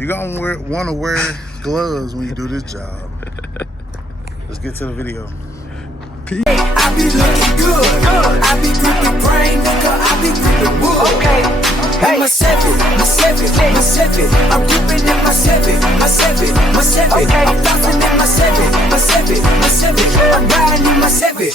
You're gonna want to wear gloves when you do this job. Let's get to the video. Peace. I be looking good. I be gripping brain, nigga. I be gripping wood. Okay. Hey, my Chevy. I'm gripping in my Chevy. Okay. I'm flossing in my Chevy. I'm riding in my Chevy.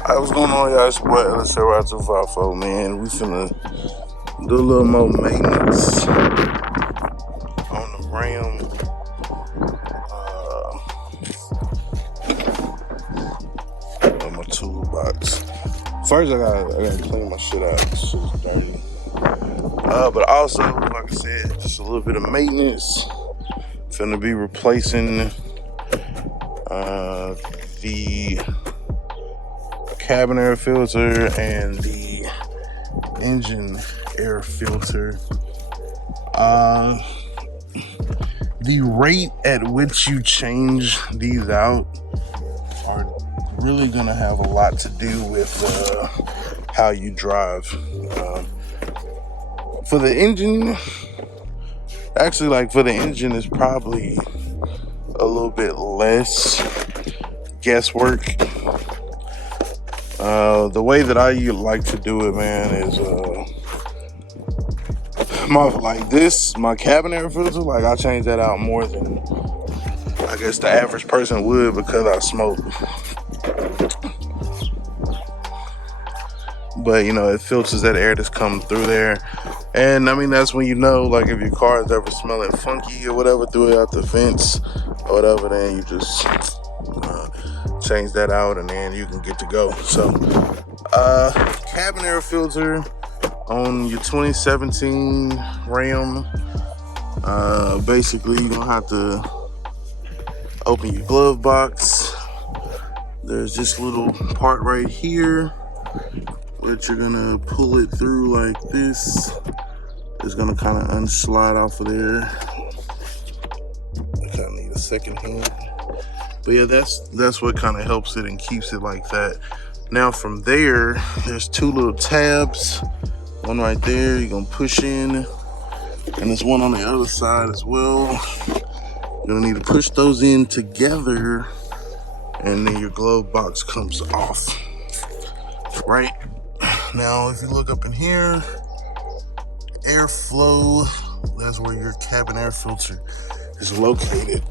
Alright, what's going on, y'all? It's your boy LSR254, man. We finna do a little more maintenance on the Ram. On my toolbox. First, I gotta clean my shit out. This shit's dirty. But also, like I said, just a little bit of maintenance. Finna be replacing the cabin air filter and the engine air filter. The rate at which you change these out are really gonna have a lot to do with how you drive. For the engine, actually, like for the engine, it's probably a little bit less guesswork. The way that I like to do it, man, is my cabin air filter, like I change that out more than I guess the average person would because I smoke. But you know, it filters that air that's coming through there. And I mean, that's when you know, like if your car is ever smelling funky or whatever through it out the vents or whatever, then you just change that out and then you can get to go. So cabin air filter on your 2017 Ram, basically you're gonna have to open your glove box. There's this little part right here that you're gonna pull it through like this. It's gonna kind of unslide off of there. I kind of need a second hand. But yeah, that's what kind of helps it and keeps it like that. Now from there, there's two little tabs. One right there, you're gonna push in, and there's one on the other side as well. You're gonna need to push those in together, and then your glove box comes off. Right? Now, if you look up in here, airflow, that's where your cabin air filter is located.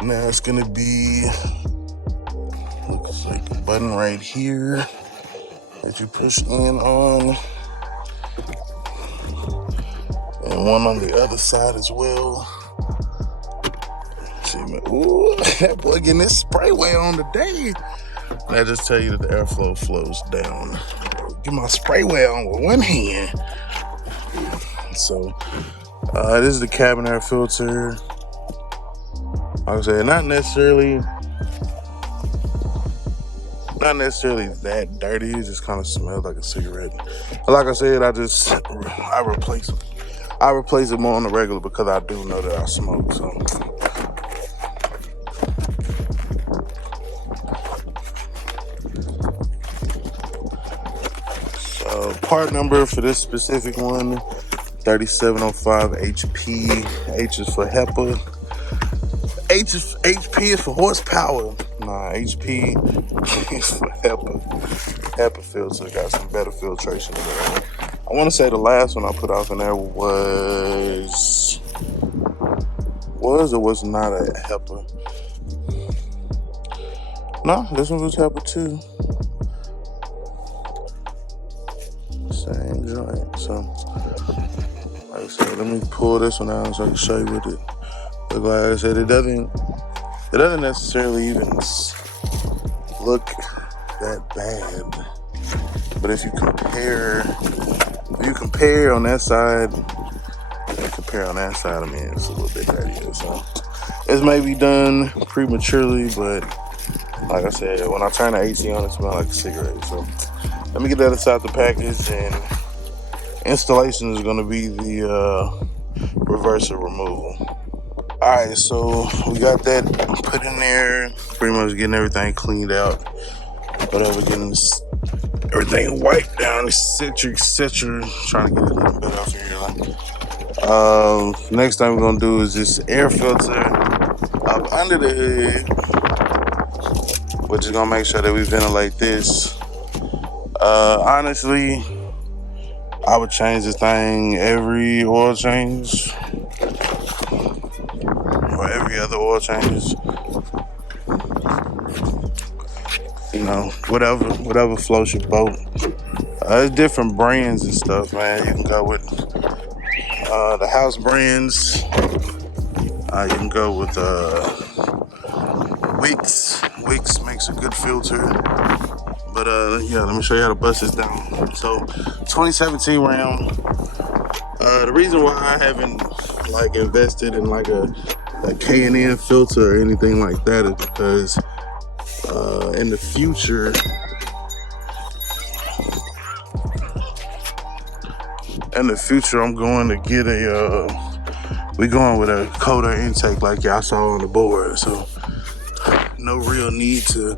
Now it's gonna be, looks like a button right here that you push in on, and one on the other side as well. See, ooh, that boy getting this spray weight on today. And I just tell you that the airflow flows down. Get my spray weight on with one hand. So this is the cabin air filter. Like I said, not necessarily that dirty. It just kind of smells like a cigarette. But like I said, I replace it. I replace it more on the regular because I do know that I smoke. So part number for this specific one, 3705 HP. H is for HEPA. HP is for horsepower. Nah, HP is for HEPA. HEPA filter got some better filtration in there. I want to say the last one I put off in there was or was not a HEPA. No, this one was HEPA too. Same joint. So, like I said, let me pull this one out so I can show you what it. But like I said, it doesn't necessarily even look that bad. But if you compare on that side, I mean, it's a little bit dirtier. So it's maybe done prematurely, but like I said, when I turn the AC on, it smells like a cigarette. So let me get that inside the package, and installation is gonna be the reverser removal. All Alright, so we got that put in there. Pretty much getting everything cleaned out. Whatever, getting everything wiped down, etc. Trying to get it a little bit off here. Next thing we're gonna do is this air filter up under the hood, which is gonna make sure that we ventilate this. Honestly, I would change this thing every oil change or every other oil change. You know, whatever floats your boat. There's different brands and stuff, man. You can go with the house brands. You can go with Wicks. Wicks makes a good filter. But yeah, let me show you how to bust this down. So 2017 Ram. The reason why I haven't like invested in like a K&N filter or anything like that is because in the future, I'm going to get we're going with a colder intake like y'all saw on the board. So no real need to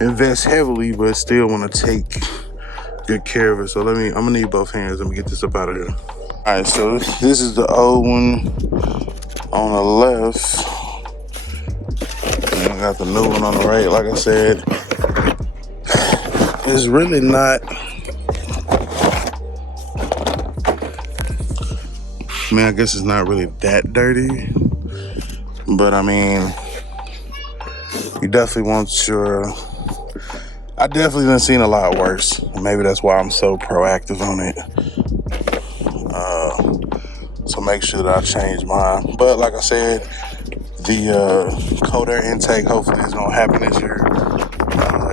invest heavily, but still want to take good care of it. So I'm gonna need both hands. Let me get this up out of here. All right, so this is the old one on the left. And I got the new one on the right. Like I said, it's really not, I mean, I guess it's not really that dirty, but I mean, you definitely want your, I definitely done seen a lot worse. Maybe that's why I'm so proactive on it. So make sure that I change mine. But like I said, the cold air intake hopefully is gonna happen this year.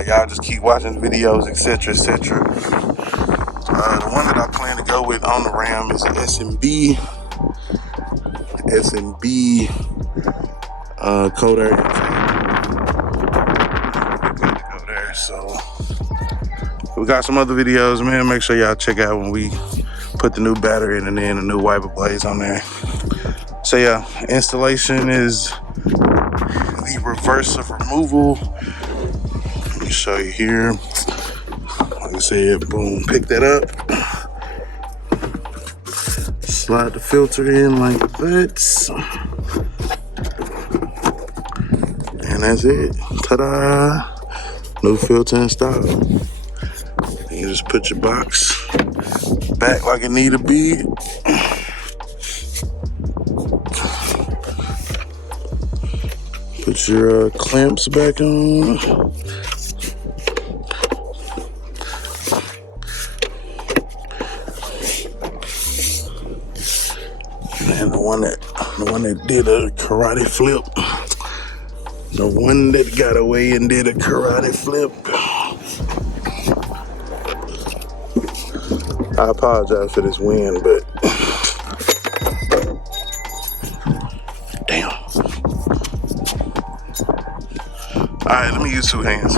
Y'all just keep watching the videos, etc. The one that I plan to go with on the Ram is the S&B cold air intake. So we got some other videos, man. Make sure y'all check out when we put the new battery in and then the new wiper blades on there. So yeah, installation is the reverse of removal. Let me show you here. Like I said, boom, pick that up. Slide the filter in like that. And that's it. Ta-da! New filter installed. You just put your box back like it need to be. Put your clamps back on. And the one that did a karate flip. The one that got away and did a karate flip. I apologize for this wind, but damn. All right, let me use two hands.